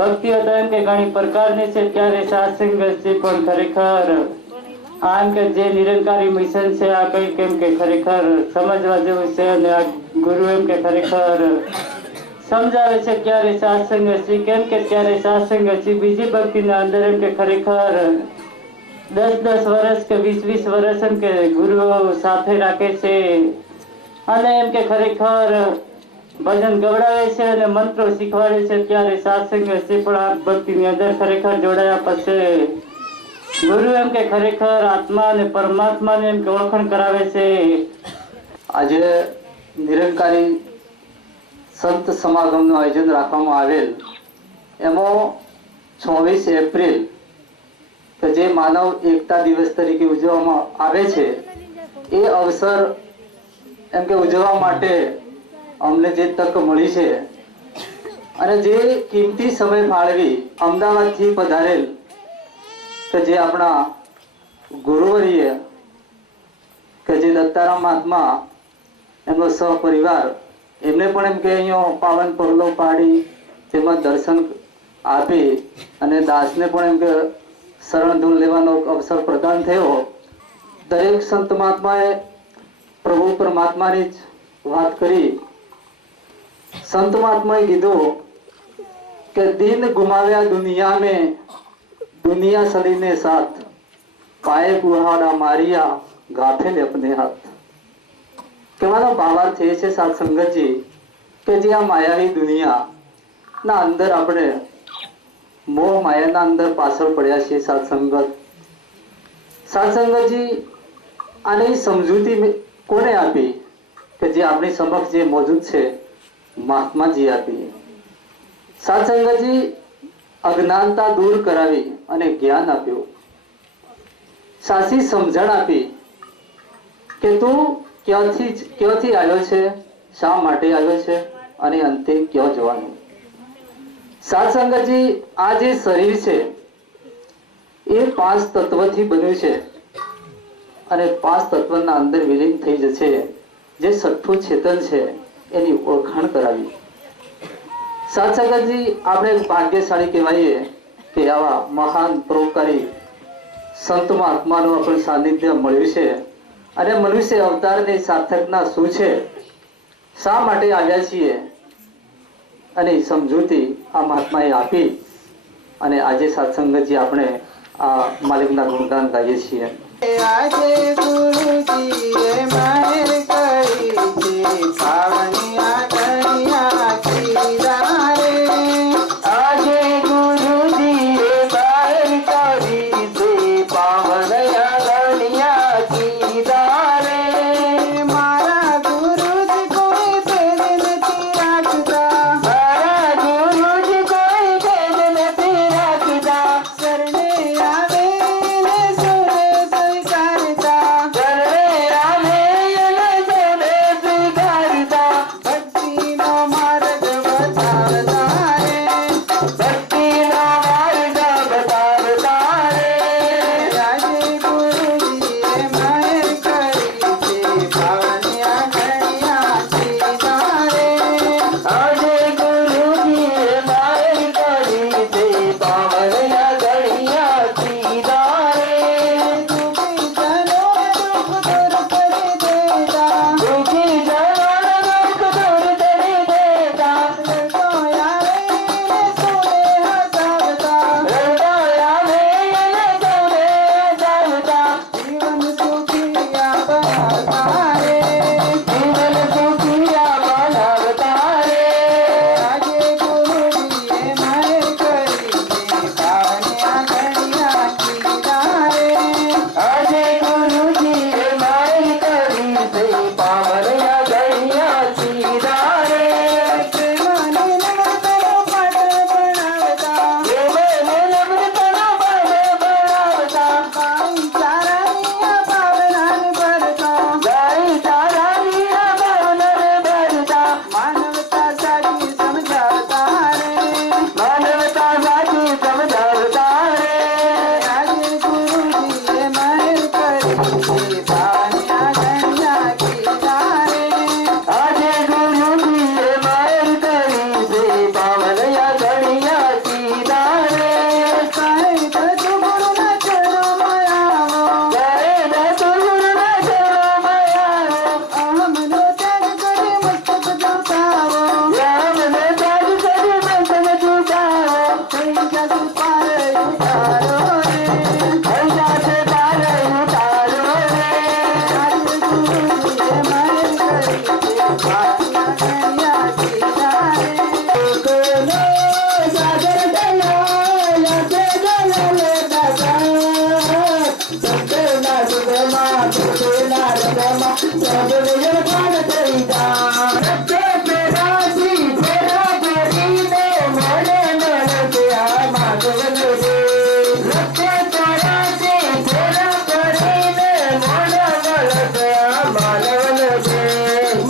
ભક્તિ તો એમ કે ઘણી પ્રકારની છે, ત્યારે સાત્સંગત છે પણ ખરેખર આમ કે જે નિરંકારી મિશન છે આ કઈ કેમ કે ખરેખર સમજવા જેવું છે, અને આ ગુરુ એમ કે ખરેખર સમજાવે છે ક્યારે સાત્સંગત છે, કેમ કે ત્યારે સાત્સંગત છે બીજી ભક્તિના અંદર એમ કે ખરેખર 10-10 વર્ષ કે 20-20 વર્ષ એમ કે ગુરુઓ સાથે રાખે છે, અને એમ કે ખરેખર ભજન ગવડાવે છે અને મંત્રો શીખવાડે છે, ત્યારે સાત્સંગ છે પણ આ ભક્તિની અંદર ખરેખર જોડાયા પછી ગુરુ એમ કે ખરેખર આત્મા અને પરમાત્માને એમ કે ઓળખાણ કરાવે છે। આજે નિરંકારી સંત સમાગમનું આયોજન રાખવામાં આવેલ, એમાં 26 એપ્રિલ કે જે માનવ એકતા દિવસ તરીકે ઉજવવામાં આવે છે, એ અવસર એમ કે ઉજવવા માટે અમને જે તક મળી છે અને જે કિંમતી સમય ફાળવી અમદાવાદથી પધારેલ કે જે આપણા ગુરુવર્ય કે જે દત્તારામ મહાત્મા એમનો સહપરિવાર, એમને પણ એમ કે અહીંયા પાવન પગલો પાડી તેમાં દર્શન આપી અને દાસને પણ એમ કે શરણ ધૂન લેવાનો અવસર પ્રદાન થયો। દરેક સંત મહાત્માએ પ્રભુ પરમાત્માની જ વાત કરી। संत महात्मा कीधु के दिन गुमाव्या दुनिया में दुनिया सड़ी ने साथ पाए कुहाड़ा मारिया गाफे ले अपने हाथ। कहવાનો ભાવાર્થ એ છે સાત સંગતજી કે જે આ માયાવી દુનિયા ના અંદર આપણે મોહ માયાના અંદર પાછળ પડ્યા છીએ। સાત સંગતજી આની સમજૂતી કોને આપી કે જે આપણી સમક્ષ જે મોજૂદ છે महात्मा जी आपी। सत्संगजी अज्ञानता दूर करावी अने ज्ञान आप्यो, साची समझण आपी के तू क्योंथी आव्यो छे, शा माटे आव्यो छे अने अंते क्यों जवानुं। सत्संगजी आ जे शरीर छे ए 5 तत्वथी बन्युं छे अने 5 तत्वना अंदर विलीन थई जशे। जे छठ्ठुं चेतन छे एनी ओळखाण करावी। सत्संगतजी આપણે ભાગ્યશાળી કહેવાઈએ કે આવા મહાન પરોપકારી સંત મહાત્માનું આપણને સાનિધ્ય મળ્યું છે, અને મનુષ્ય અવતારની સાર્થકતા શું છે, શા માટે આવ્યા છીએ, અને સમજૂતી આ મહાત્માએ આપી અને આજે સત્સંગતજી આપણે આ માલિકના ગુણગાન ગાઈએ છીએ। આજે ગુરુજીએ મહેર કરી છે, પાવનિયા કન્યા કીધા રે। આજે ગુરુજીએ મહેર કરી છે, પાવનિયા કન્યા કીધા રે। મારા ગુરુજી કોઈ ભેદ નથી રાખતા, મારા ગુરુજી કોઈ ભેદ નથી રાખતા। શરણે આવે ને સુરે સ્વીકારતા, શરણે આવે મારામાં સબને જળપાન કરી જા રસ્તે પેરાસી ફેરા ફેરીને મને મળ્યા માધવનો છે રસ્તે પેરાસી ફેરા ફેરીને મને મળ્યા માધવનો છે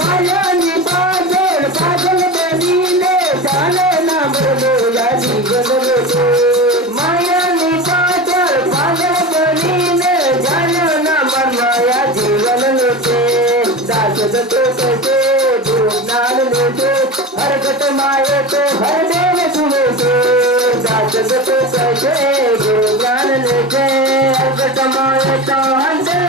માયાની પાછળ પાછળ બનીને ચાલે ના બરોડા જીવનનો છે માયાની પાછળ પાછળ બનીને ચાલે ના મરવાયા જીવનનો છે દાસ દતો કહે ગુરુ જ્ઞાન લે છે હરકત માએ તો હર દેવ સુને છે દાસ દતો કહે ગુરુ જ્ઞાન લે છે હરકત માએ તો હર